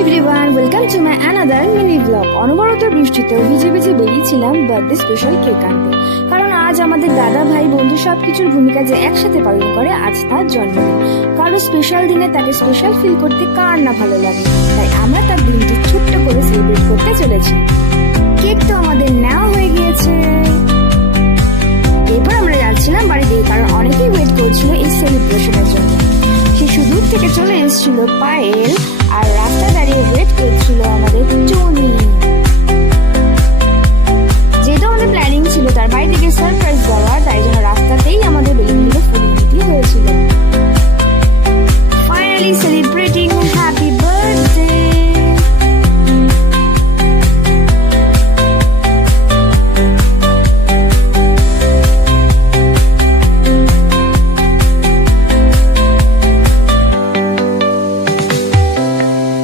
Everyone, welcome to my another mini blog. অনবরত বৃষ্টিতে ভিজে ভিজে বেরিয়েছিলাম বার্থডে স্পেশাল কেক আনতে, কারণ আজ আমাদের দাদা ভাই বন্ধু সবকিছুর ভূমিকা যে একসাথে পালন করে, আজ তার জন্মদিন। কারো স্পেশাল দিনে তাকে স্পেশাল ফিল করতে কার না ভালো লাগে, তাই আমরা তার দিনটি ছোট্ট করে সেলিব্রেট করতে চলেছি। কেক তো আমাদের নেওয়া হয়ে গিয়েছে, এরপর আমরা যাচ্ছিলাম বাড়িতে, কারণ অনেকেই ওয়েট করছিল এই সেলিব্রেশনের জন্য। সে সুদূর থেকে চলে এসেছিল পায়েল,